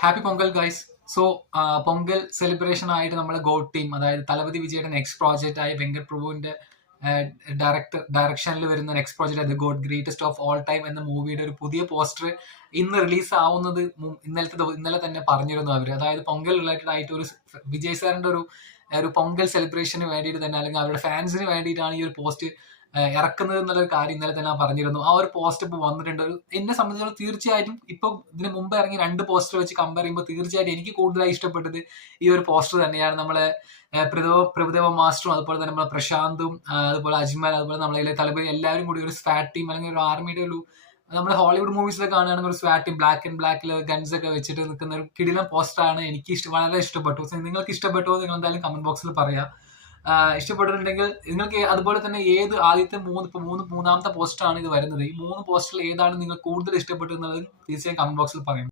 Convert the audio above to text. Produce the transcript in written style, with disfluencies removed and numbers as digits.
Happy Pongal guys. So Pongal celebration ആയിട്ട് നമ്മളെ God team, അതായത് തലപതി വിജയുടെ നെക്സ്റ്റ് പ്രോജക്റ്റ് ആയ വെങ്കട് പ്രഭുവിന്റെ ഡയറക്ഷനിൽ വരുന്ന next project the God greatest of all time എന്ന മൂവിയുടെ ഒരു പുതിയ പോസ്റ്റർ ഇന്ന് റിലീസ് ആവുന്നത് ഇന്നലെ തന്നെ പറഞ്ഞിരുന്നു അവർ. അതായത് പൊങ്കൽ റിലേറ്റഡ് ആയിട്ട് ഒരു വിജയ് സാറിന്റെ ഒരു പൊങ്കൽ സെലിബ്രേഷന് വേണ്ടിയിട്ട് തന്നെ, അല്ലെങ്കിൽ അവരുടെ ഫാൻസിന് വേണ്ടിയിട്ടാണ് ഈ ഒരു പോസ്റ്റ് ഇറക്കുന്നത് എന്നുള്ളൊരു കാര്യം ഇന്നലെ തന്നെ പറഞ്ഞിരുന്നു. ആ ഒരു പോസ്റ്റ് ഇപ്പോൾ വന്നിട്ടുണ്ട്. എന്നെ സംബന്ധിച്ചിടത്തോളം തീർച്ചയായിട്ടും ഇപ്പം ഇതിന് മുമ്പ് ഇറങ്ങി 2 പോസ്റ്റർ വെച്ച് കമ്പയർ ചെയ്യുമ്പോൾ തീർച്ചയായിട്ടും എനിക്ക് കൂടുതലായി ഇഷ്ടപ്പെട്ടത് ഈ ഒരു പോസ്റ്റർ തന്നെയാണ്. നമ്മളെ പ്രഭുദേവ മാസ്റ്ററും അതുപോലെ തന്നെ നമ്മളെ പ്രശാന്തും അതുപോലെ അജ്മൽ, അതുപോലെ നമ്മളെ തലപതി എല്ലാവരും കൂടി ഒരു സ്വാറ്റ് ടീം അല്ലെങ്കിൽ ഒരു ആർമിയുടെ നമ്മുടെ ഹോളിവുഡ് മൂവീസിലൊക്കെ കാണുകയാണെങ്കിൽ ഒരു സ്വാറ്റ് ടീം ബ്ലാക്ക് ആൻഡ് ബ്ലാക്കിൽ ഗൺസ് ഒക്കെ വെച്ചിട്ട് നിൽക്കുന്ന ഒരു കിടിലം പോസ്റ്ററാണ്. എനിക്ക് വളരെ ഇഷ്ടപ്പെട്ടു. നിങ്ങൾക്ക് ഇഷ്ടപ്പെട്ടോ നിങ്ങൾ എന്തായാലും കമന്റ് ബോക്സിൽ പറയാം. ഇഷ്ടപ്പെട്ടിട്ടുണ്ടെങ്കിൽ നിങ്ങൾക്ക് അതുപോലെ തന്നെ ആദ്യത്തെ മൂന്നാമത്തെ പോസ്റ്ററാണ് ഇത് വരുന്നത്. ഈ 3 പോസ്റ്ററിൽ ഏതാണ് നിങ്ങൾ കൂടുതൽ ഇഷ്ടപ്പെട്ടത് എന്നുള്ളത് തീർച്ചയായും കമന്റ് ബോക്സിൽ പറയണം.